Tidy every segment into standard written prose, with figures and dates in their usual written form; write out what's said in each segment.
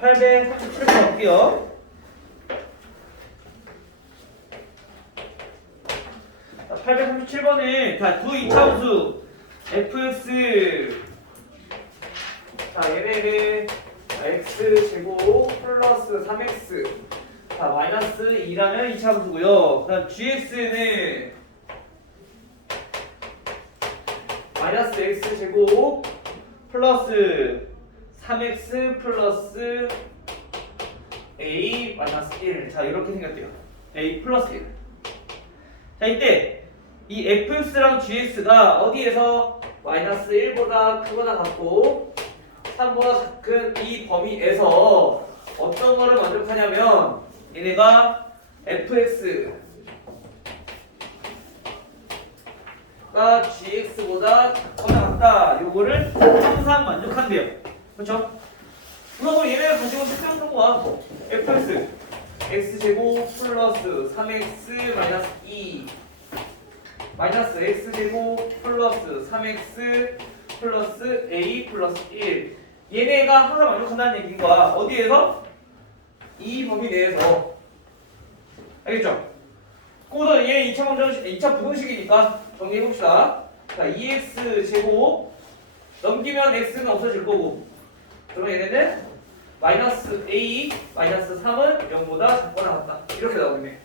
837번 볼게요. 자, 837번은 두 이차함수 fx 얘네를 x제곱 플러스 3x 마이너스 2라는 이차함수고요. 그 다음 gx는 마이너스 x제곱 플러스 3x 플러스 a 마이너스 1. 자, 이렇게 생겼대요. a 플러스 1. 자, 이때 이 fx랑 gx가 어디에서 마이너스 1보다 크거나 같고 3보다 작은 이 범위에서 어떤 거를 만족하냐면 얘네가 fx가 gx보다 작거나 같다. 요거를 항상 만족한대요. 그렇죠? 그럼 얘네가 가지고 특성한 거야. fx x제곱 플러스 3x 마이너스 2 마이너스 x제곱 플러스 3x 플러스 a 플러스 1. 얘네가 항상 만족한다는 얘기인 거야. 어디에서? 이 범위 내에서. 알겠죠? 그거는 얘 2차 부등식이니까 정리해봅시다. 자, 2x 제곱 넘기면 x는 없어질 거고, 그러면 얘네는 마이너스 a 마이너스 3은 0보다 작거나 같다. 이렇게 나오겠네.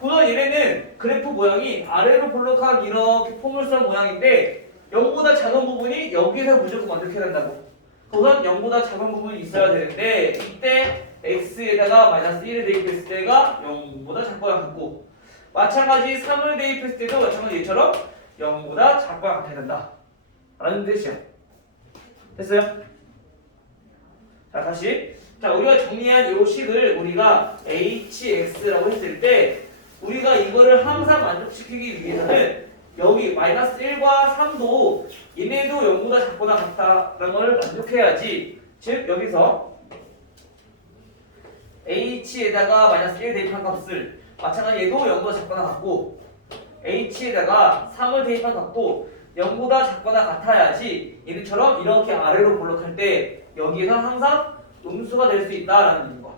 그거는 얘네는 그래프 모양이 아래로 볼록한 이렇게 포물선 모양인데 0보다 작은 부분이 여기서 무조건 만족해야 된다고. 우선 0보다 작은 부분이 있어야 되는데 이때 x에다가 마이너스 1을 대입했을 때가 0보다 작거나 같고, 마찬가지 3을 대입했을 때도 마찬가지 얘처럼 0보다 작거나 같아야 된다 라는 뜻이야. 됐어요? 자, 다시. 자, 우리가 정리한 요 식을 우리가 hx라고 했을 때 우리가 이거를 항상 만족시키기 위해서는 여기 마이너스 1과 3도 얘네도 0보다 작거나 같다라는 걸 만족해야지. 즉 여기서 h에다가 마이너스 1 대입한 값을 마찬가지 얘도 0보다 작거나 같고 h에다가 3을 대입한 값도 0보다 작거나 같아야지 얘네처럼 이렇게 아래로 볼록할 때 여기에서 항상 음수가 될 수 있다라는 얘기인 거야.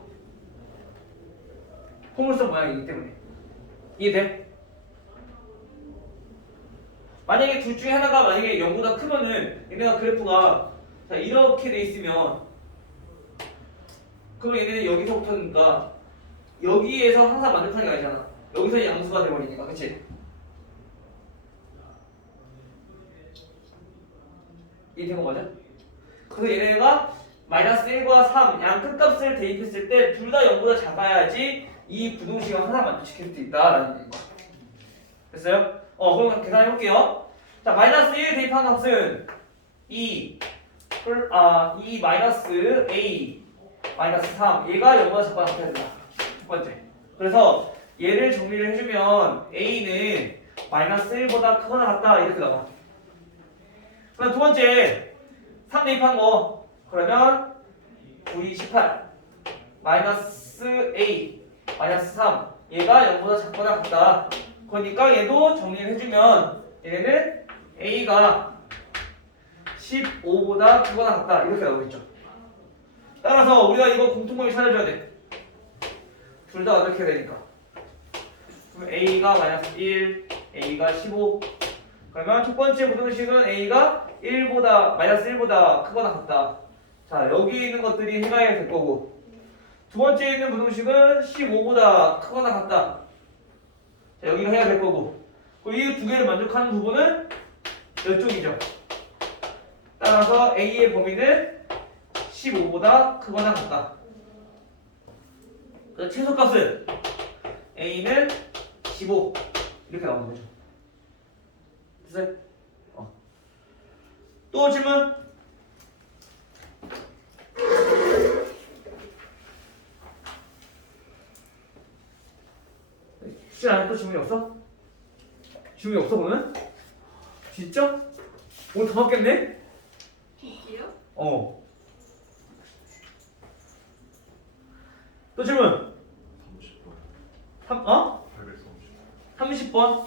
포물선 모양이기 때문에. 이해돼? 만약에 둘 중에 하나가 만약에 0보다 크면은 얘네가 그래프가 자, 이렇게 돼 있으면 그러면 얘네는 여기서부터니까 여기에서 항상 만족하는 게 아니잖아. 여기서 양수가 돼버리니까. 그치? 이해된 거 맞아? 그래서 얘네가 마이너스 1과 3 양 끝값을 대입했을 때 둘 다 0보다 작아야지 이 부등식을 항상 만족시킬 수 있다라는 얘기인 거야. 됐어요? 그럼 계산해 볼게요. 자, 마이너스 1 대입한 값은 2 마이너스 a 마이너스 3 얘가 0보다 작거나 같아야 된다. 첫 번째. 그래서 얘를 정리를 해주면 a는 마이너스 1보다 크거나 같다 이렇게 나와. 그럼 두 번째 3 대입한 거 그러면 9, 18 마이너스 a 마이너스 3 얘가 0보다 작거나 같다. 그러니까 얘도 정리를 해주면 얘네는 a가 15보다 크거나 같다 이렇게 나오겠죠. 따라서 우리가 이거 공통범위 찾아줘야 돼. 둘 다 어떻게 되니까. 그럼 a가 마이너스 1 a가 15 그러면 첫 번째 부등식은 a가 1보다 마이너스 1보다 크거나 같다. 자, 여기 있는 것들이 해가야 될 거고, 두 번째 있는 부등식은 15보다 크거나 같다. 자, 여기가 해야 될 거고, 이 두 개를 만족하는 부분은 이쪽이죠. 따라서 a의 범위는 15보다 크거나 같다. 그래서 최소값은 a는 15 이렇게 나오는 거죠. 됐어요? 또 질문? 수진 안에 또 질문이 없어? 질문이 없어 보면? 진짜? 오늘 더 맞겠네? 이게요? 또 질문? 30번. 30번?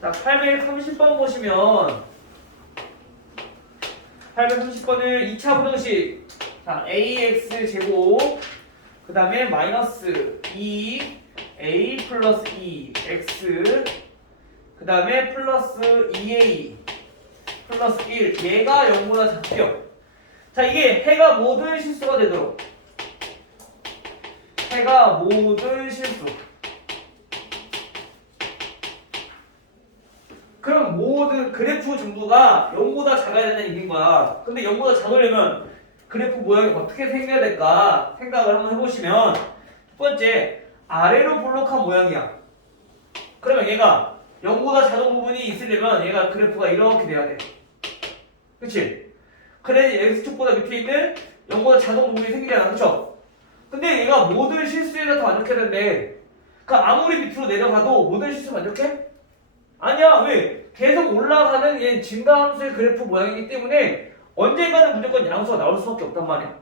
자, 830번 보시면 830번은 2차 부등식. 자, ax 제곱 그 다음에 마이너스 2a 플러스 2x 그 다음에 플러스 2a 플러스 1 얘가 0보다 작죠. 자, 이게 해가 모든 실수가 되도록 해가 모든 실수. 그럼 모든 그래프 전부가 0보다 작아야 된다는 얘기인 거야. 근데 0보다 작으려면 그래프 모양이 어떻게 생겨야 될까 생각을 한번 해보시면 첫 번째 아래로 볼록한 모양이야. 그러면 얘가 0보다 작은 부분이 있으려면 얘가 그래프가 이렇게 돼야 돼. 그치? 그래 x축보다 밑에 있는 0보다 작은 부분이 생기잖아. 그쵸? 근데 얘가 모든 실수에다 더 만족해야 된대. 그러니까 아무리 밑으로 내려가도 모든 실수 만족해? 아니야. 왜? 계속 올라가는 얘 증가함수의 그래프 모양이기 때문에 언젠가는 무조건 양수가 나올 수밖에 없단 말이야.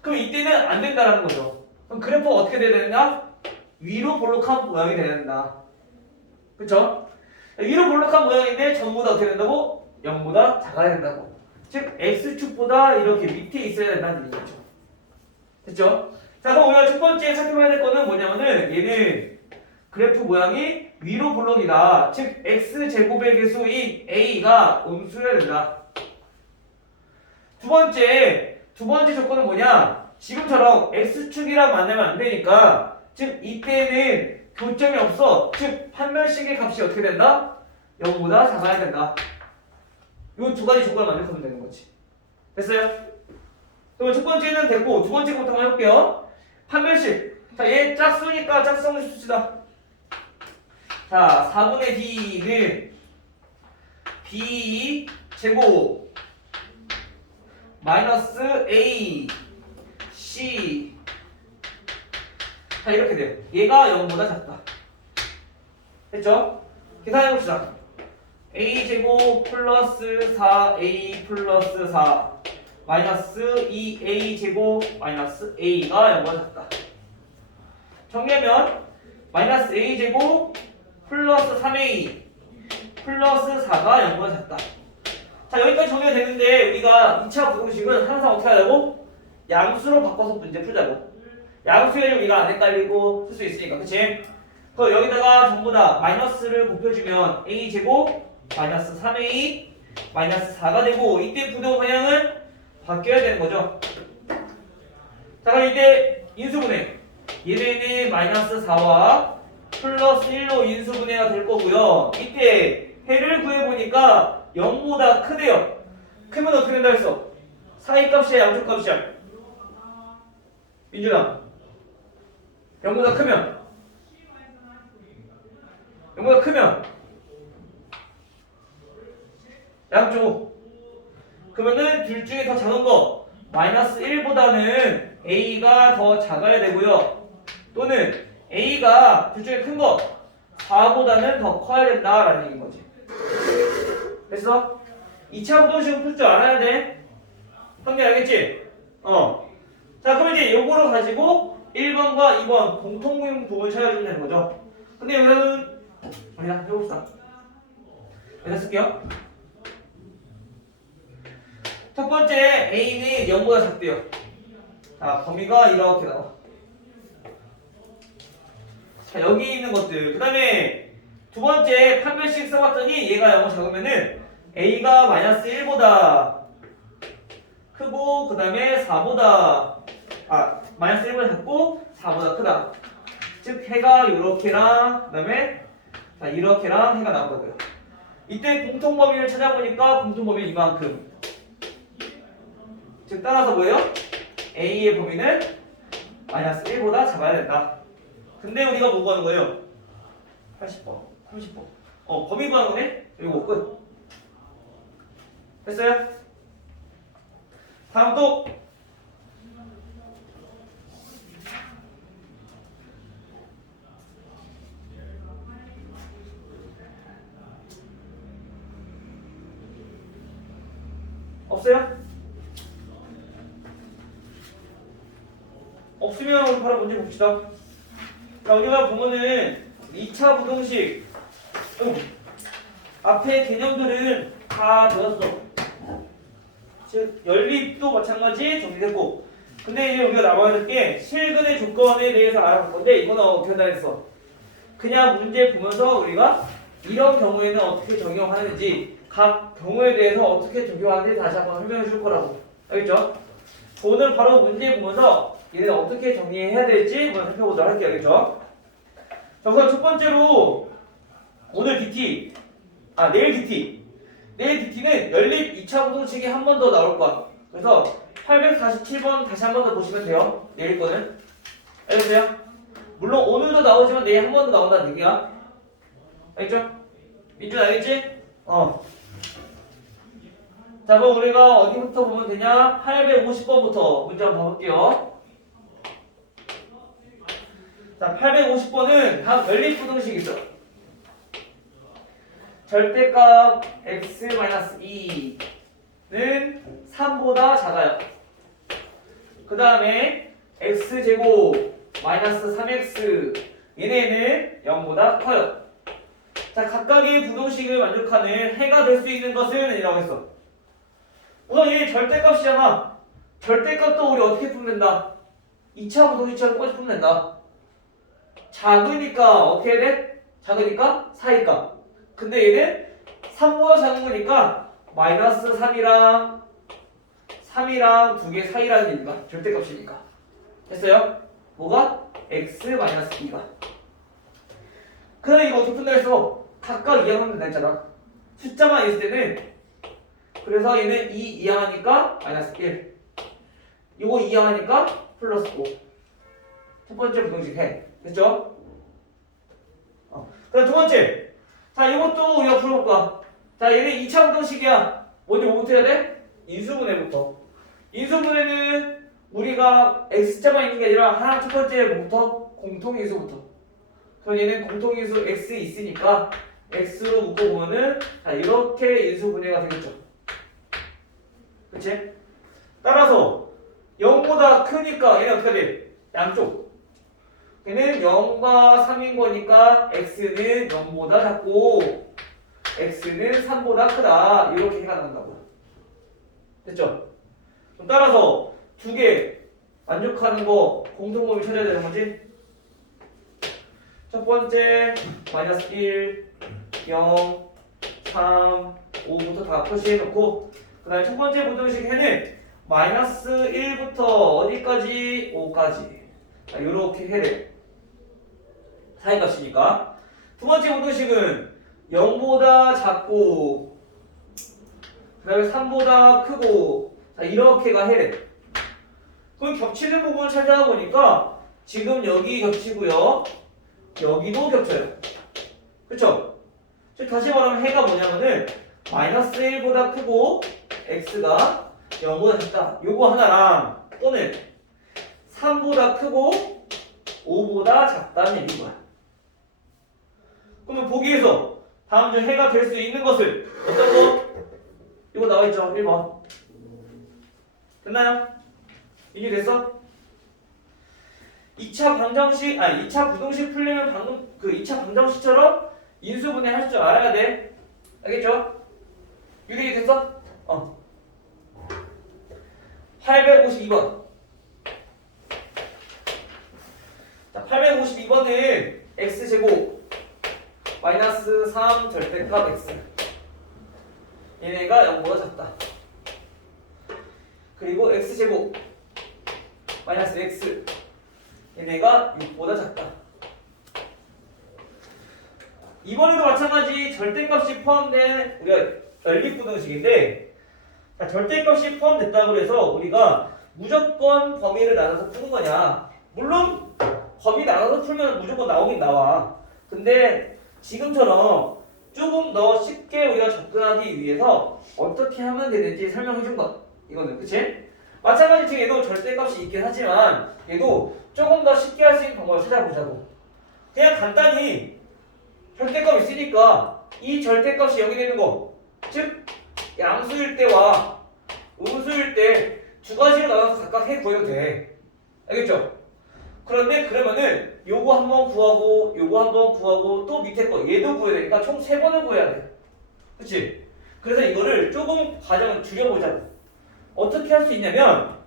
그럼 이때는 안 된다라는 거죠. 그럼 그래프가 어떻게 돼야 되는가? 위로 볼록한 모양이 돼야 된다. 그쵸? 위로 볼록한 모양인데 전부 다 어떻게 된다고? 0보다 작아야 된다고. 즉 x축보다 이렇게 밑에 있어야 된다는 얘기죠. 됐죠? 자, 그럼 우리가 첫 번째 살펴봐야 될 거는 뭐냐면은 얘는 그래프 모양이 위로 볼록이다. 즉 x제곱의 개수인 a가 음수여야 된다. 두 번째 조건은 뭐냐? 지금처럼 x축이랑 만나면 안 되니까 즉 이때는 교점이 없어. 즉 판별식의 값이 어떻게 된다? 0보다 작아야 된다. 이 두 가지 조건을 만족하면 되는 거지. 됐어요? 그럼 첫 번째는 됐고 두 번째 부터 한번 해볼게요. 판별식. 자, 얘 짝수니까 짝수함수 씁시다. 자, 4분의 d는 b 제곱 마이너스 a c 자, 이렇게 돼요. 얘가 0보다 작다. 됐죠? 계산해봅시다. a 제곱 플러스 4a 플러스 4 마이너스 2a 제곱 마이너스 a가 0보다 작다. 정리하면 마이너스 a 제곱 플러스 3a 플러스 4가 0보다 작다. 자, 여기까지 정리가 되는데 우리가 2차 부등식은 항상 어떻게 하자고? 양수로 바꿔서 문제 풀자고. 양수에 우리가 안 헷갈리고 쓸 수 있으니까. 그치? 그럼 여기다가 전부 다 마이너스를 곱해주면 a 제곱 마이너스 3a 마이너스 4가 되고 이때 부등 방향은 바뀌어야 되는 거죠. 자, 그럼 이때 인수분해. 얘네는 마이너스 4와 플러스 1로 인수분해가 될 거고요. 이때 해를 구해보니까 0보다 크대요. 크면 어떻게 된다 했어? 사이값이야, 양쪽값이야? 민준아, 0보다 크면 0보다 크면 양쪽. 그러면은 둘 중에 더 작은 거 마이너스 1보다는 a가 더 작아야 되고요. 또는 a가 둘 중에 큰 거 4보다는 더 커야 된다라는 얘기인 거지. 됐어? 2차 부등식은 풀 줄 알아야 돼. 형님 알겠지? 자, 그럼 이제 요거를 가지고 1번과 2번 공통분 부분 찾아주면 되는 거죠. 근데 여기서는 우리가 해봅시다. 여기다 쓸게요. 첫 번째 a는 0보다 작대요. 자, 범위가 이렇게 나와. 자, 여기 있는 것들. 그 다음에 두 번째 판별식 써봤더니 얘가 0보다 작으면은 a가 마이너스 1보다 크고 그 다음에 4보다 마이너스 1보다 작고 4보다 크다. 즉 해가 요렇게랑 그 다음에 자 이렇게랑 해가 나온다고요. 이때 공통범위를 찾아보니까 공통범위 이만큼. 즉 따라서 뭐예요? a의 범위는 마이너스 1보다 작아야 된다. 근데 우리가 뭐 구하는 거예요? 80번, 30번. 범위 구하는 거네? 이거 끝. 됐어요? 다음 또 없어요? 없으면 우리 바로 문제 봅시다. 자, 우리가 보면은 2차 부등식 앞에 개념들은 다 배웠어. 즉 연립도 마찬가지 정리됐고. 근데 이제 우리가 나와야 될 게 실근의 조건에 대해서 알아볼 건데 이거는 어떻게 한다 했어? 그냥 문제 보면서 우리가 이런 경우에는 어떻게 적용하는지 각 경우에 대해서 어떻게 적용하는지 다시 한번 설명해 줄 거라고. 알겠죠? 오늘 바로 문제 보면서 얘는 어떻게 정리해야 될지 한번 살펴보도록 할게요. 알겠죠? 자, 우선 첫 번째로 오늘 DT, 내일 DT. 내일 DT는 연립 2차 부동식이 한 번 더 나올 거야. 그래서 847번 다시 한 번 더 보시면 돼요. 내일 거는. 알겠어요? 물론 오늘도 나오지만 내일 한 번 더 나온다는 얘기야. 알겠죠? 민준 알겠지? 자, 그럼 우리가 어디부터 보면 되냐? 850번부터 문제 한번 봐볼게요. 자, 850번은 다음 연립부등식이 있어. 절대값 x-2는 3보다 작아요. 그 다음에 x제곱 마이너스 3x 얘네는 0보다 커요. 자, 각각의 부등식을 만족하는 해가 될 수 있는 것은 이라고 했어. 우선 얘 절대값이잖아. 절대값도 우리 어떻게 풀면 된다? 2차 부등식처럼 똑같이 풀면 된다. 작으니까 어떻게 해야 돼? 작으니까 4일까. 근데 얘는 3보다 작은 거니까 마이너스 3이랑 2개 사이라는 얘기가 절대값이니까. 됐어요? 뭐가? x 마이너스 2가. 그래 이거 어떻게 푼다 했어? 각각 이항하면 된다 했잖아. 숫자만 있을 때는 그래서 얘는 2 이항하니까 마이너스 1. 이거 이항하니까 플러스 5. 첫 번째 부등식 해. 됐죠? 그다음 두 번째. 자, 이것도 우리가 풀어볼까? 자, 얘는 2차 부등식이야. 먼저 뭐부터 해야 돼? 인수분해부터. 인수분해는 우리가 x자만 있는 게 아니라 하나 첫 번째 뭐부터? 공통인수부터. 그럼 얘는 공통인수 x 있으니까 x로 묶어보면은 자, 이렇게 인수분해가 되겠죠. 그치? 따라서 0보다 크니까 얘는 어떻게 돼? 양쪽. 얘는 0과 3인 거니까 x는 0보다 작고 x는 3보다 크다. 이렇게 해가 나온다고. 됐죠? 그럼 따라서 두 개 만족하는 거 공통범위 찾아야 되는 거지? 첫 번째 마이너스 1, 0, 3, 5부터 다 표시해 놓고 그 다음에 첫 번째 부등식 해는 마이너스 1부터 어디까지? 5까지. 자, 이렇게 해래. 사이값이니까. 두 번째 부등식은 0보다 작고 그 다음에 3보다 크고 자, 이렇게가 해래. 그럼 겹치는 부분을 찾아보니까 지금 여기 겹치고요. 여기도 겹쳐요. 그쵸? 즉 다시 말하면 해가 뭐냐면은 마이너스 1보다 크고 x가 0보다 작다. 요거 하나랑 또는 3보다 크고 5보다 작다는 얘기인 거야. 그러면 보기에서 다음 중 해가 될 수 있는 것을 어떤 거? 이거 나와있죠? 1번. 됐나요? 이게 됐어? 2차 방정식, 2차 부등식 풀리면 방금 그 2차 방정식처럼 인수분해 할 줄 알아야 돼. 알겠죠? 유리 됐어? 852번. 자, 852번은 x제곱 마이너스 3 절대값 x. 얘네가 0보다 작다. 그리고 x제곱 마이너스 x. 얘네가 6보다 작다. 이번에도 마찬가지 절대값이 포함된 우리가 연립부등식인데 자, 절대값이 포함됐다고 해서 우리가 무조건 범위를 나눠서 푸는 거냐? 물론 범위 나눠서 풀면 무조건 나오긴 나와. 근데 지금처럼 조금 더 쉽게 우리가 접근하기 위해서 어떻게 하면 되는지 설명해 준 거. 이거는 그치? 마찬가지 지금 얘도 절대값이 있긴 하지만 얘도 조금 더 쉽게 할 수 있는 방법을 찾아보자고. 그냥 간단히 절대값 있으니까 이 절대값이 여기 되는 거, 즉 양수일 때와 음수일 때 두 가지로 나눠서 각각 해 구해도 돼. 알겠죠? 그런데 그러면은 요거 한번 구하고 요거 한번 구하고 또 밑에 거 얘도 구해야 되니까 총 3번을 구해야 돼. 그치? 그래서 이거를 조금 과정을 줄여보자고. 어떻게 할 수 있냐면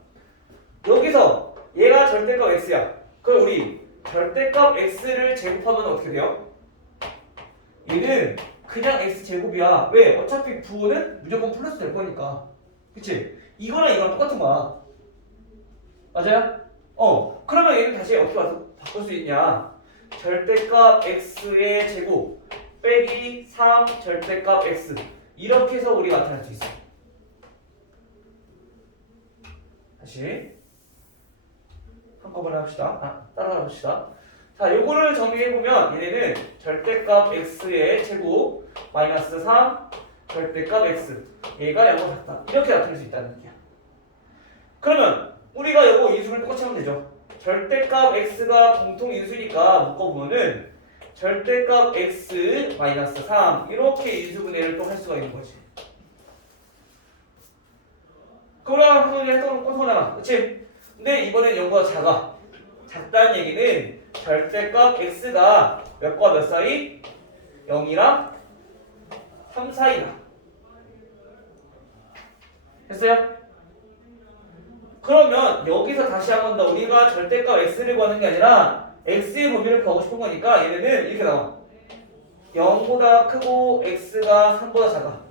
여기서 얘가 절대값 x야. 그럼 우리 절대값 x를 제곱하면 어떻게 돼요? 얘는 그냥 x제곱이야. 왜? 어차피 부호는 무조건 플러스 될 거니까. 그치? 이거랑 이거랑 똑같은 거야. 맞아요? 그러면 얘는 다시 어떻게 와서 바꿀 수 있냐? 절대값 x의 제곱 빼기 3 절대값 x 이렇게 해서 우리가 나타낼 수 있어. 다시 한꺼번에 합시다. 따라가 봅시다. 자, 요거를 정리해보면 얘네는 절대값 x의 제곱 마이너스 3 절대값 x 얘가 0과 같다. 이렇게 나타낼 수 있다는 얘기야. 그러면 우리가 요거 인수를 똑같이 하면 되죠. 절대값 x가 공통 인수니까 묶어보면은 절대값 x 마이너스 3 이렇게 인수분해를 또 할 수가 있는 거지. 그거랑 한번에 했던 꼼꼼하나, 그치? 근데 이번엔 0보다 작아. 작다는 얘기는 절대값 x가 몇과 몇 사이? 0이랑 3 사이다. 됐어요? 그러면 여기서 다시 한 번 더 우리가 절대값 x를 구하는 게 아니라 x의 범위를 구하고 싶은 거니까 얘네는 이렇게 나와. 0보다 크고 x가 3보다 작아.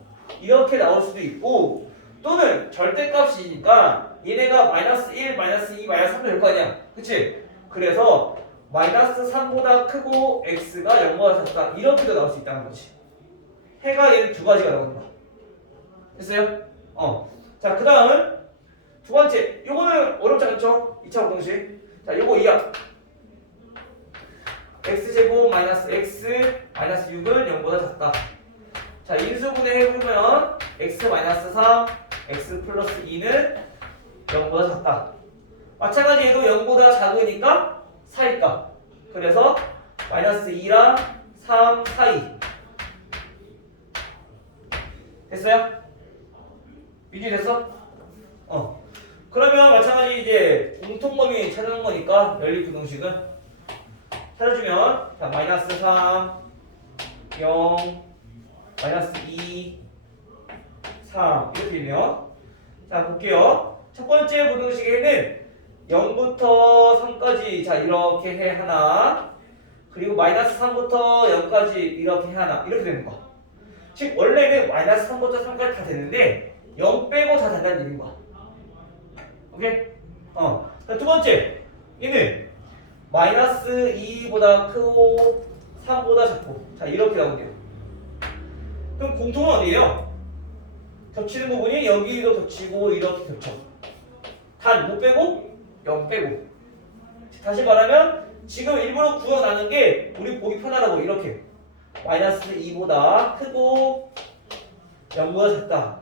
이렇게 나올 수도 있고 또는 절대값이니까 얘네가 마이너스 1, 마이너스 2, 마이너스 3도 될 거 아니야. 그치? 그래서 마이너스 3보다 크고 x가 0보다 작다. 이렇게도 나올 수 있다는 거지. 해가 얘는 두 가지가 나오는 거야. 됐어요? 자, 그 다음은 두 번째. 요거는 어렵지 않죠? 2차 공식. 자, 요거 이야. x제곱 마이너스 x 마이너스 6은 0보다 작다. 자, 인수분해 해보면 x 마이너스 3 x 플러스 2는 0보다 작다. 마찬가지 얘도 0보다 작으니까 사이값. 그래서 마이너스 2랑 3 사이. 됐어요? 미지 됐어? 그러면 마찬가지 이제 공통범위 찾는 거니까 연립부등식은 찾아주면 자, 마이너스 3 0 마이너스 2 3 이렇게 되면 자 볼게요. 첫 번째 부등식에는 0부터 3까지 자 이렇게 해 하나 그리고 마이너스 3부터 0까지 이렇게 해 하나 이렇게 되는 거. 즉 원래는 마이너스 3부터 3까지 다 되는데 0 빼고 다 된다는 얘기인 거야. 오케이? 자, 두 번째 얘는 마이너스 2보다 크고 3보다 작고 자 이렇게 나온대요. 그럼 공통은 어디예요? 겹치는 부분이 여기도 겹치고 이렇게 겹쳐. 단 못 빼고 0 빼고. 다시 말하면 지금 일부러 구워나는 게 우리 보기 편하라고 이렇게 마이너스 2보다 크고 0보다 작다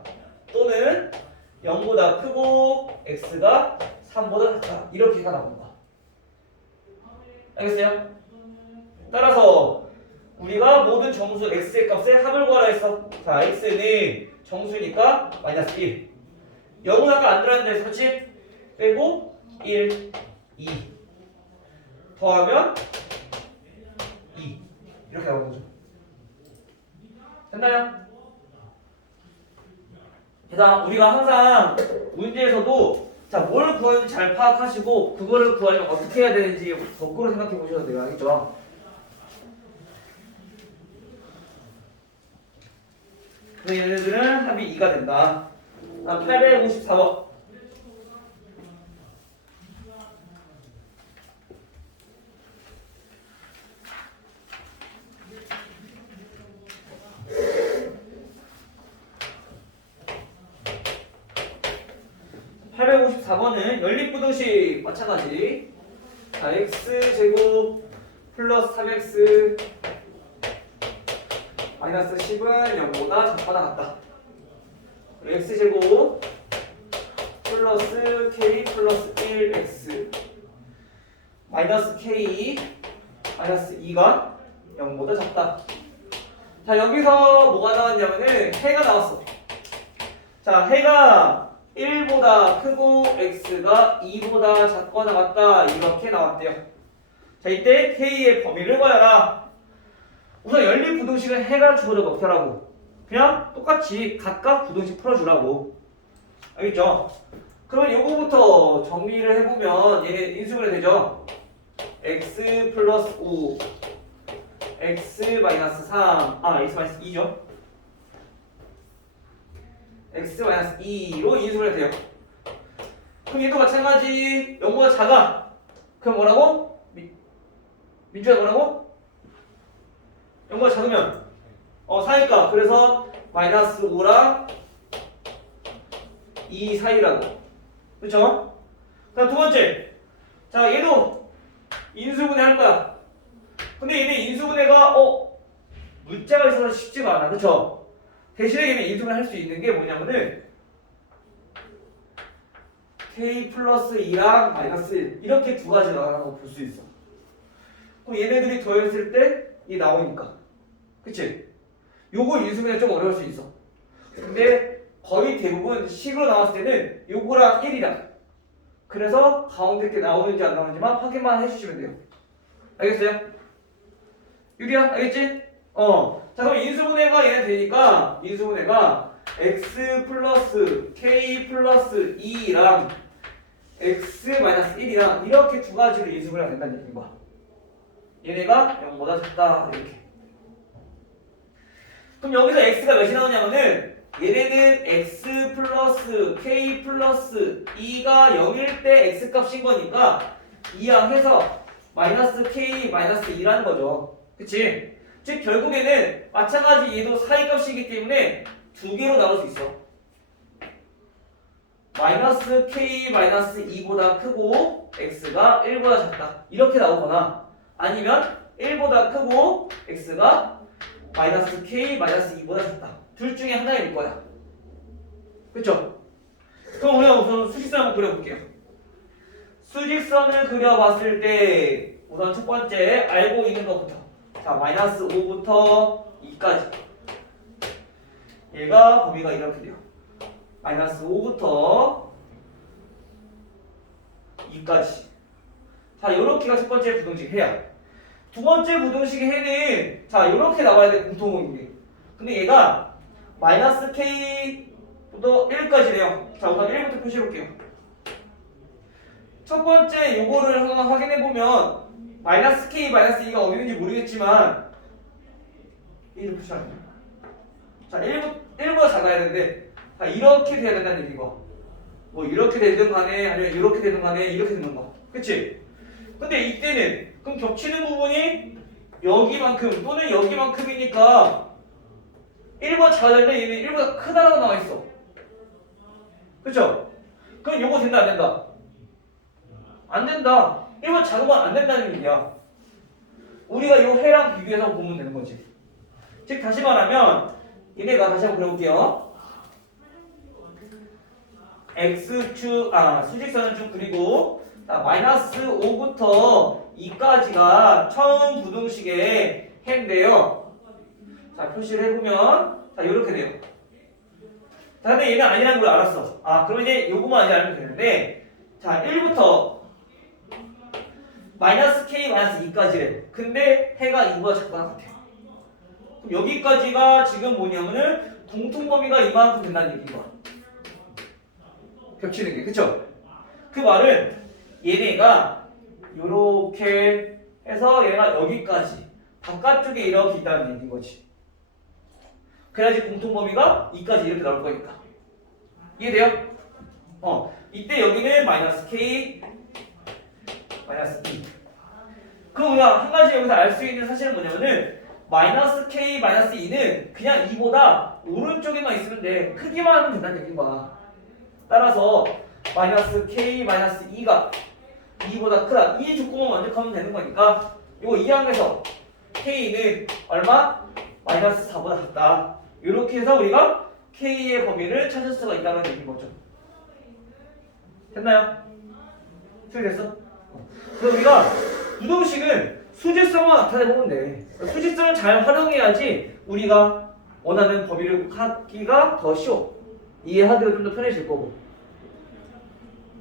또는 0보다 크고 x가 3보다 작다 이렇게가 나오는 거야. 알겠어요? 따라서 우리가 모든 정수 x의 값에 합을 구하라 했어. 자, x는 정수니까 마이너스 1 0은 아까 안 들어갔는데 그래서 그렇지? 빼고 1, 2 더하면 2 이렇게 나오는 거죠. 됐나요? 그래서 우리가 항상 문제에서도 자, 뭘 구하는지 잘 파악하시고 그거를 구하려면 어떻게 해야 되는지 거꾸로 생각해 보셔도 돼요. 알겠죠? 그래서 얘네들은 합이 2가 된다. 854번. 은 연립부등식 마찬가지. 자, x제곱 플러스 3x 마이너스 10은 0보다 작거나 같다. x제곱 플러스 k 플러스 1x 마이너스 k 마이너스 2가 0보다 작다. 자, 여기서 뭐가 나왔냐면은 해가 나왔어. 자, 해가 1보다 크고 x가 2보다 작거나 같다 이렇게 나왔대요. 자, 이때 k의 범위를 구하라. 우선 연립부등식은 해가 주어져 어떻게 하라고? 그냥 똑같이 각각 부등식 풀어주라고. 알겠죠? 그러면 요거부터 정리를 해보면 얘는 인수분해 되죠? x 플러스 5 x 마이너스 3 x 마이너스 2죠? x 마이너스 2로 인수분해 돼요. 그럼 얘도 마찬가지 0보다 작아. 그럼 뭐라고? 민주야 뭐라고? 0보다 작으면 사이니까 그래서 마이너스 5랑 2 사이라고. 그쵸? 그럼 두 번째. 자, 얘도 인수분해 할 거야. 근데 얘는 인수분해가 문자가 있어서 쉽지가 않아. 그쵸? 대신에 얘는 인수분해 할 수 있는 게 뭐냐면은 k 플러스 2랑 마이너스 1 이렇게 두 가지 나와라고 볼 수 있어. 그럼 얘네들이 더했을 때 이 나오니까. 그치? 요거 인수분해 좀 어려울 수 있어. 근데 거의 대부분 식으로 나왔을 때는 요거랑 1이랑 그래서 가운데 게 나오는지 안 나오는지만 확인만 해주시면 돼요. 알겠어요? 유리야 알겠지? 자 그럼 인수분해가 얘는 되니까 인수분해가 x 플러스 k 플러스 2랑 x 마이너스 1이랑 이렇게 두 가지로 인수분해가 된다는 얘기인 거야. 얘네가 0보다 작다 이렇게. 그럼 여기서 x가 몇이 나오냐면은 얘네는 x 플러스 k 플러스 2가 0일 때 x 값인 거니까 이항해서 마이너스 k 마이너스 2라는 거죠. 그치? 즉 결국에는 마찬가지 얘도 사이 값이기 때문에 두 개로 나올 수 있어. 마이너스 k 마이너스 2보다 크고 x가 1보다 작다 이렇게 나오거나 아니면 1보다 크고 x가 마이너스 k 마이너스 2보다 작다 둘 중에 하나일 거야. 그쵸? 그럼 우리가 우선 수직선 한번 그려볼게요. 수직선을 그려봤을 때 우선 첫 번째 알고 있는 것부터 자 마이너스 5부터 2까지 얘가 범위가 이렇게 돼요. 마이너스 5부터 2까지 자 요렇게가 첫 번째 부등식 해야 두 번째 부등식의 해는 자 요렇게 나와야 돼. 공통분기. 근데 얘가 마이너스 k부터 1까지래요. 자 우선 1부터 표시해볼게요. 첫 번째 요거를 한번 확인해보면 마이너스 k 마이너스 2가 어디 있는지 모르겠지만 1을 표시하는 거예요. 자 1보다 작아야 되는데 자 이렇게 돼야 된다는 얘기고 뭐 이렇게 되든 간에 아니면 이렇게 되든 간에 이렇게 되는 거 그치? 근데 이때는 그럼 겹치는 부분이 여기만큼 또는 여기만큼이니까 1보다 작아졌는데 얘는 1보다 크다라고 나와있어. 그쵸? 그럼 요거 된다 안 된다? 안 된다. 1보다 작으면 안 된다는 얘기야. 우리가 요 해랑 비교해서 보면 되는 거지. 즉 다시 말하면 얘네가 다시 한번 그려볼게요. 수직선을 쭉 그리고 마이너스 5부터 2까지가 처음 부등식의 해인데요. 자 표시를 해보면 자 이렇게 돼요. 자 근데 얘는 아니라는 걸 알았어. 그러면 이제 요거만 이제 알면 되는데 자 1부터 마이너스 k 마이너스 2까지래. 근데 해가 2보다 작거나 같아. 그럼 여기까지가 지금 뭐냐면은 공통범위가 이만큼 된다는 얘기인 거야. 겹치는 게 그쵸? 그 말은 얘네가 요렇게 해서 얘가 여기까지 바깥쪽에 이렇게 있다는 얘기인 거지. 그래야지 공통범위가 2까지 이렇게 나올 거니까. 이해돼요? 이때 여기는 마이너스 k 마이너스 2. 그럼 우리가 한 가지 여기서 알 수 있는 사실은 뭐냐면은 마이너스 k 마이너스 2는 그냥 2보다 오른쪽에만 있으면 돼. 크기만 하면 된다는 얘기인 거야. 따라서 마이너스 k 마이너스 2가 2보다 크다. 이 조건만 만족하면 되는 거니까 이거 2항에서 k는 얼마? 마이너스 4보다 작다. 이렇게 해서 우리가 k의 범위를 찾을 수가 있다는 얘기인 거죠. 됐나요? 수익됐어? 그럼 우리가 부등식은 수직성만 나타내보면 돼. 수직성을 잘 활용해야지 우리가 원하는 범위를 하기가 더 쉬워. 이해하기가 좀 더 편해질 거고.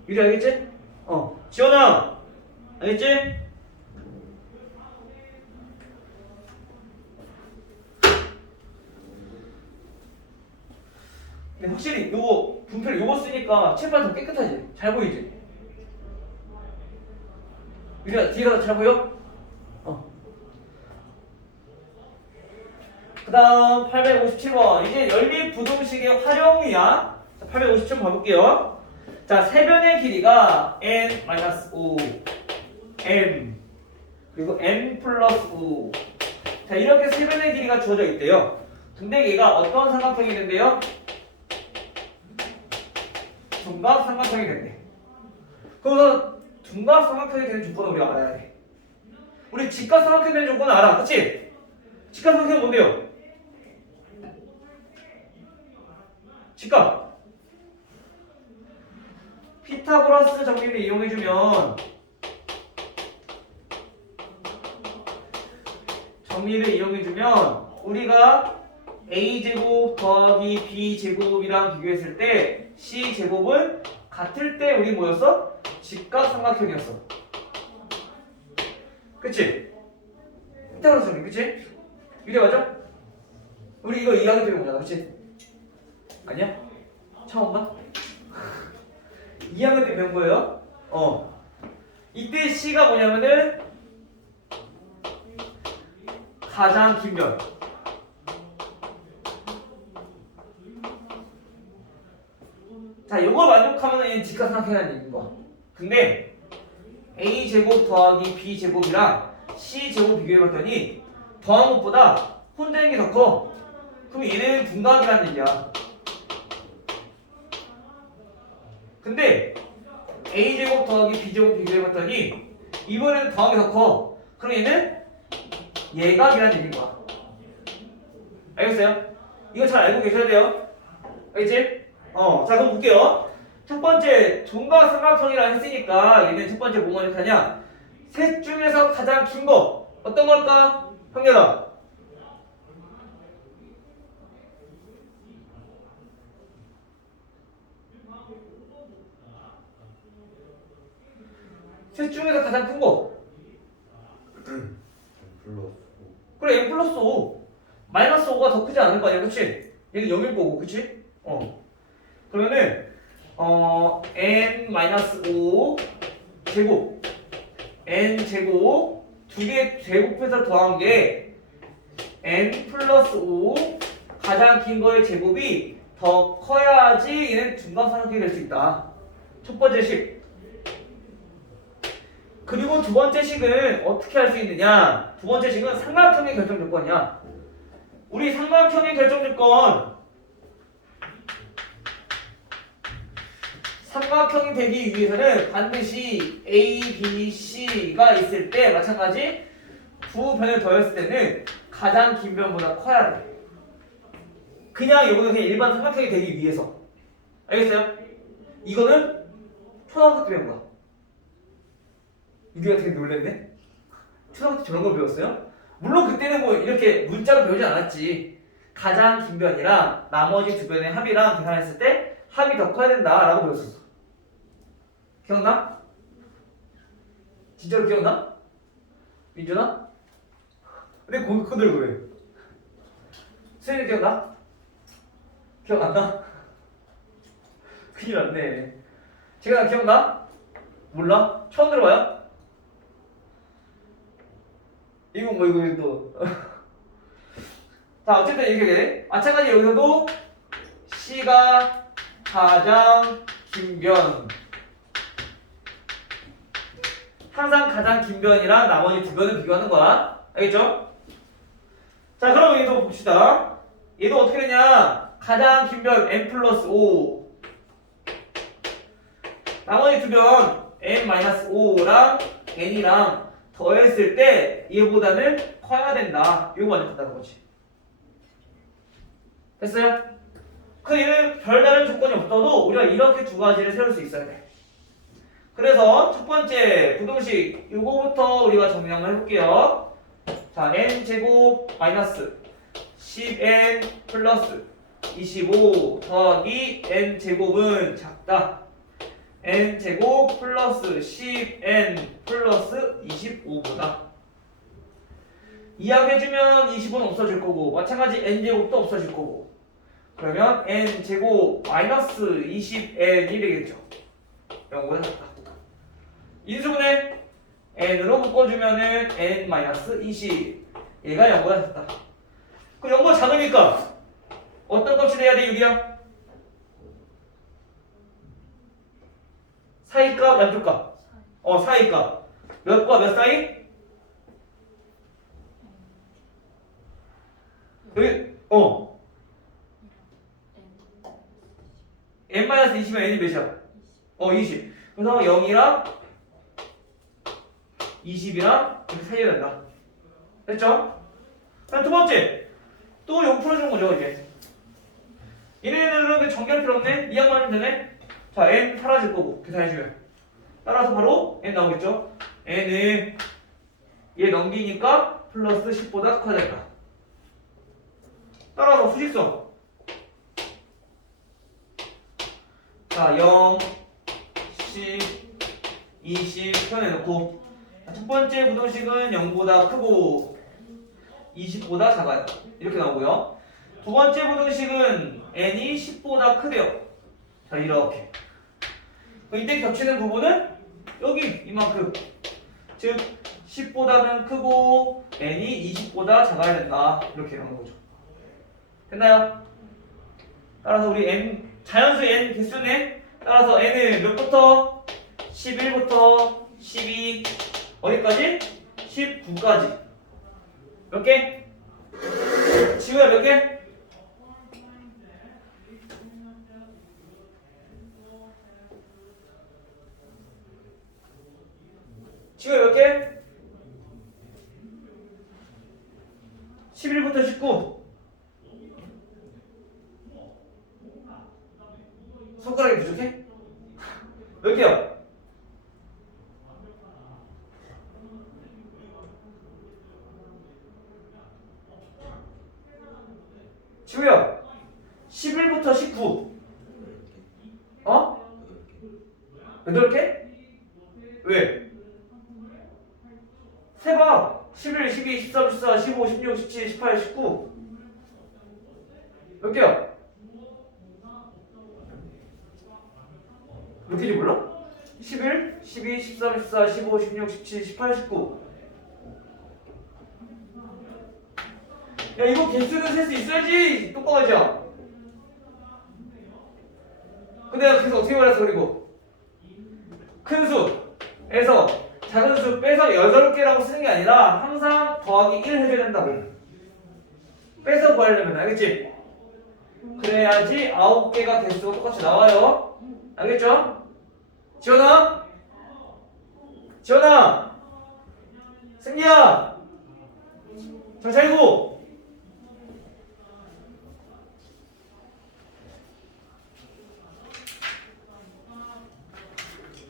유리 알겠지? 지원아 알겠지? 근데 확실히 요거 분표를 요거 쓰니까 보니까 칠판 더 깨끗하지? 잘 보이지? 유리야 뒤에가 잘 보여? 그 다음 857번 이제 연립부등식의 활용이야. 857번 봐볼게요. 자, 세변의 길이가 n-5 n 그리고 n 플러스 5. 자, 이렇게 세변의 길이가 주어져 있대요. 근데 얘가 어떤 삼각형이 된대요? 둔각 삼각형이 된대. 그래서 둔각 삼각형이 되는 조건을 우리가 알아야 돼. 우리 직각 삼각형이 되는 조건을 알아, 그치? 직각 삼각형은 뭔데요? 직각. 피타고라스 정리를 이용해주면 우리가 a제곱 더하기 b제곱이랑 비교했을 때 c제곱은 같을 때 우리 뭐였어? 직각 삼각형이었어. 그치? 피타고라스 정리, 그치? 이게 맞아? 우리 이거 2학년 때 보잖아, 그치? 아니야? 처음 봐? 2학년 때 배운 거예요? 이때 C가 뭐냐면은 가장 긴 변. 자, 요걸 만족하면 얘는 직각삼각형이라는 얘기인 거야. 근데 A제곱 더하기 B제곱이랑 C제곱 비교해봤더니 더한 것보다 혼자인 게 더 커. 그럼 얘는 둔각이라는 얘기야. 근데 A제곱 더하기 B제곱 비교해봤더니 이번에는 더한 게 더 커. 그럼 얘는 예각이라는 얘기인 거야. 알겠어요? 이거 잘 알고 계셔야 돼요. 알겠지? 자, 그럼 볼게요. 첫 번째, 둔각 삼각형이라 했으니까 얘는 첫 번째 뭐가 이렇게하냐? 셋 중에서 가장 긴 거 어떤 걸까? 형제가 셋 중에서 가장 큰 거. 그래, n 플러스 5. 마이너스 5가 더 크지 않을 거 아니야, 그치? 얘는 0일 거고, 그치? 그러면은 n 마이너스 5 제곱 n 제곱 두 개 제곱해서 더한 게 n 플러스 5 가장 긴 거의 제곱이 더 커야지 얘는 둔각삼각형이 될 수 있다. 첫 번째 식. 그리고 두 번째 식은 어떻게 할 수 있느냐? 두 번째 식은 삼각형의 결정 조건이야. 우리 삼각형의 결정 조건, 삼각형이 되기 위해서는 반드시 A, B, C가 있을 때 마찬가지 두 변을 더했을 때는 가장 긴 변보다 커야 돼. 그냥 이거는 그냥 일반 삼각형이 되기 위해서. 알겠어요? 이거는 초등학교 때 배운 거야. 유기가 되게 놀랬네? 초등학교 때 저런 걸 배웠어요? 물론 그때는 뭐 이렇게 문자로 배우지 않았지. 가장 긴 변이랑 나머지 두 변의 합이랑 계산했을 때 합이 더 커야 된다라고 배웠었어. 기억나? 진짜로 기억나? 민준아? 근데 거기 그들 왜? 수현이 기억나? 기억 안 나? 큰일 났네. 제가 기억나? 몰라? 처음 들어봐요? 이거 뭐 이거 또. 자, 어쨌든 이렇게 돼. 마찬가지 여기서도 C가 가장 긴 변. 항상 가장 긴 변이랑 나머지 두 변을 비교하는 거야. 알겠죠? 자, 그럼 얘도 봅시다. 얘도 어떻게 되냐? 가장 긴 변 n 플러스 5. 나머지 두 변 n-5랑 n이랑 더했을 때 얘보다는 커야 된다. 이거 만족한다는 거지. 됐어요? 그 얘는 별다른 조건이 없어도 우리가 이렇게 두 가지를 세울 수 있어야 돼. 그래서 첫 번째 부등식 이거부터 우리가 정리 한번 해볼게요. 자, n제곱 마이너스 10n 플러스 25 더하기 n제곱은 작다. n제곱 플러스 10n 플러스 25보다. 이항해주면 20은 없어질 거고 마찬가지 n제곱도 없어질 거고 그러면 n 제곱 마이너스 20n이 되겠죠. 0보다 작다. 인수분해 n으로 묶어주면은 n 마이너스 20 얘가 0보다 작다. 그럼 0보다 작으니까 어떤 값이 돼야 돼 유리야? 사이값 양쪽값. 사이값. 몇과 몇 사이? 여기 n-20면 n이 몇이야? 20. 그래서 0이랑 20이랑 이렇게 사이가 된다. 됐죠? 그럼 두 번째. 또 요거 풀어주는 거죠, 이제. 얘네들은 전개할 필요 없네? 2항만 하면 되네? 자, n 사라질 거고, 계산해주면. 따라서 바로 n 나오겠죠? n은 얘 넘기니까 플러스 10보다 커야 된다. 따라서 수직성. 자, 0, 10, 20 표현해놓고 첫 번째 부등식은 0보다 크고 20보다 작아요. 이렇게 나오고요. 두 번째 부등식은 n이 10보다 크대요. 자, 이렇게. 이때 겹치는 부분은 여기 이만큼. 즉 10보다는 크고 n이 20보다 작아야 된다. 이렇게 나오는 거죠. 됐나요? 따라서 우리 n 자연수 n 개수네. 따라서 n은 몇부터? 11부터 12 어디까지? 19까지. 몇 개? 지우야 몇 개? 지우야 몇 개? 11부터 19. 손가락이 부족해? 몇 개야? 지우야 11부터 19 8개? 왜? 세봐 11, 12, 13, 14, 15, 16, 17, 18, 19 몇 개야? 몇 개인지 몰라? 11, 12, 13, 14, 15, 16, 17, 18, 19 야 이거 개수는 셀 수 있어야지 똑똑하지? 근데 내가 그래서 어떻게 말했어 그리고 큰 수에서 작은 수 빼서 8개라고 쓰는 게 아니라 항상 더하기 1 해줘야 된다고 빼서 구하려면 알겠지? 그래야지 9개가 개수가 똑같이 나와요 알겠죠? 지원아? 지원아? 승기야? 정찰구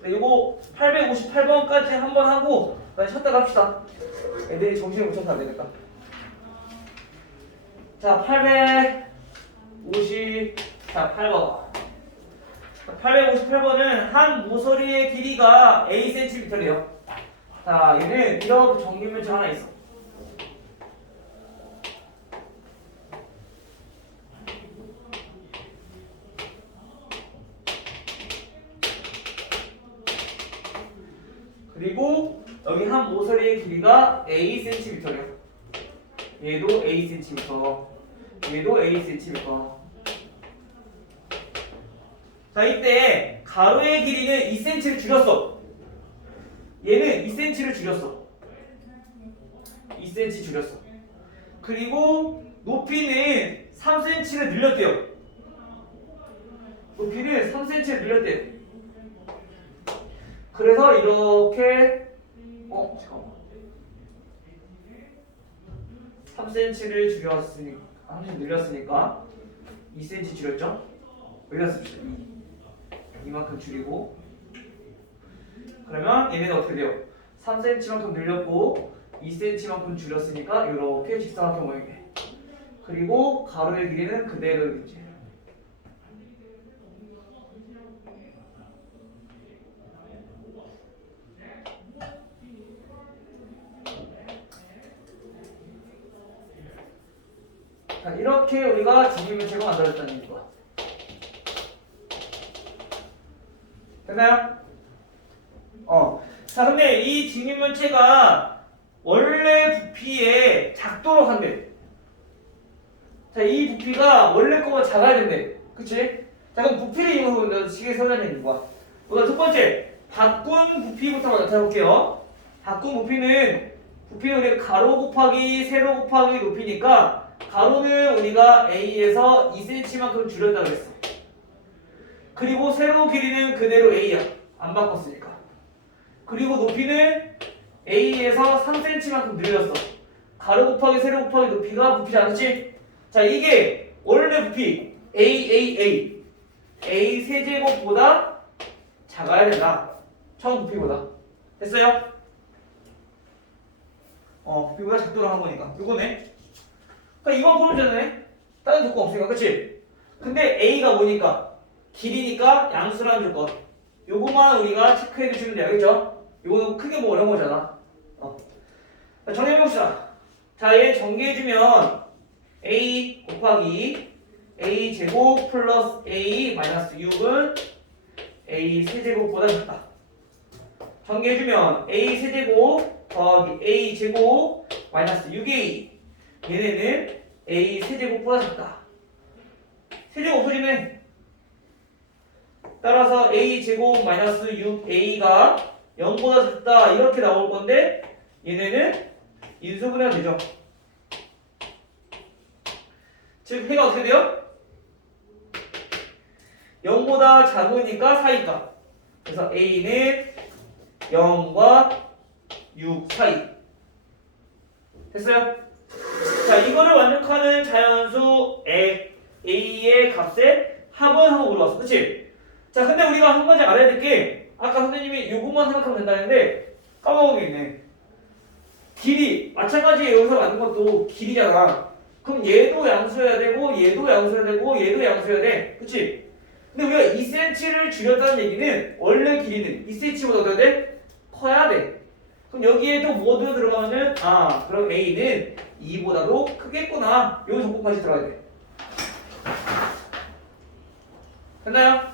네, 요거 858번까지 한번 하고 그다음에 쉬었다가 합시다. 애들이 정신을 못 차서 안 되니까. 자, 858번. 858번은 한 모서리의 길이가 A cm래요. 자, 얘는 이런 정리문제 하나 있어. 그리고 여기 한 모서리의 길이가 A cm래요. 얘도 A cm, 얘도 A cm. 자, 이때 가로의 길이는 2cm를 줄였어. 얘는 2cm를 줄였어. 2cm 줄였어. 그리고 높이는 3cm를 늘렸대요. 높이는 3cm를 늘렸대요. 그래서 이렇게 잠깐만 3cm를 줄였으니까 3cm 늘렸으니까 2cm 줄였죠? 늘렸습니다. 이만큼 줄이고 그러면 얘네는 어떻게 돼요? 3cm만큼 늘렸고 2cm만큼 줄였으니까 이렇게 직사각형 모양이 돼. 그리고 가로의 길이는 그대로겠지. 자, 이렇게 우리가 직립면체가 만들어졌다는 얘기야. 됐나요? 자, 근데 이 직립면체가 원래 부피에 작도록 한대. 자, 이 부피가 원래 거보다 작아야 된대. 그치? 자, 그럼 부피를 이용해서 식에 세우자는 거야. 우선 첫 번째, 바꾼 부피부터 먼저 나타볼게요. 바꾼 부피는 우리가 가로 곱하기 세로 곱하기 높이니까 가로는 우리가 A에서 2cm만큼 줄였다 그랬어. 그리고 세로 길이는 그대로 A야. 안 바꿨으니까. 그리고 높이는 A에서 3cm만큼 늘렸어. 가로 곱하기 세로 곱하기 높이가 부피지 않았지? 자, 이게 원래 부피 A 세제곱보다 작아야 된다. 처음 부피보다. 됐어요? 부피보다 작도록 한 거니까. 요거네. 그러니까 이건 풀면 되네. 다른 조건 없으니까. 그치? 근데 A가 뭐니까? 길이니까 양수라는 조건. 요거만 우리가 체크해 주시면 돼요. 알겠죠? 요거는 크게 뭐 어려운 거잖아. 자, 정리해봅시다. 자, 얘 정리해주면 A 곱하기 A 제곱 플러스 A 마이너스 6은 A 세제곱보다 작다. 정리해주면 A 세제곱 더하기 A 제곱 마이너스 6A 얘네는 A 세제곱보다 작다. 세제곱 없어지네. 따라서 A 제곱 마이너스 6A가 0보다 작다 이렇게 나올 건데 얘네는 인수분해가 되죠. 즉 해가 어떻게 돼요? 0보다 작으니까 사이다. 그래서 A는 0과 6 사이. 됐어요? 자, 이거를 완벽하는 자연수 A의 값에 합은 하고 물어봤어. 그치? 자, 근데 우리가 한 가지 알아야 될 게 아까 선생님이 요것만 생각하면 된다는데 까먹은 게 있네. 길이 마찬가지에 여기서 만든 것도 길이잖아. 그럼 얘도 양수여야 되고 얘도 양수여야 되고 얘도 양수여야 돼. 그치? 근데 우리가 2cm를 줄였다는 얘기는 원래 길이는 2cm보다 어떻게 돼? 커야 돼. 그럼 여기에도 뭐도 들어가면은 그럼 A는 2보다도 크겠구나. 요 조건까지 들어가야 돼. 됐나요?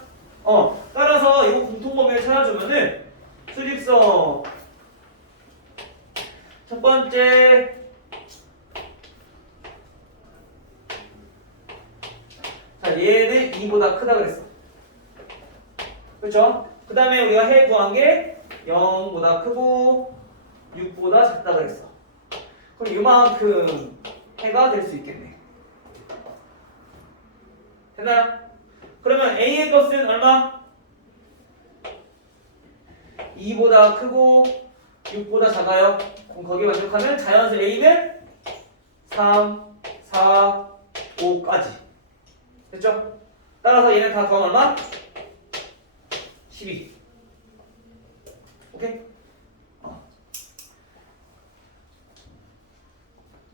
따라서 이거 공통범위를 찾아주면은 수직선 첫 번째 자, 얘는 2보다 크다 그랬어. 그렇죠? 그 다음에 우리가 해 구한 게 0보다 크고 6보다 작다 그랬어. 그럼 이만큼 해가 될 수 있겠네. 됐나요? 그러면 A의 값은 얼마? 2보다 크고 6보다 작아요. 그럼 거기에 만족하는 자연수 A는 3, 4, 5까지. 됐죠? 따라서 얘는 다 더하면 얼마? 12. 오케이?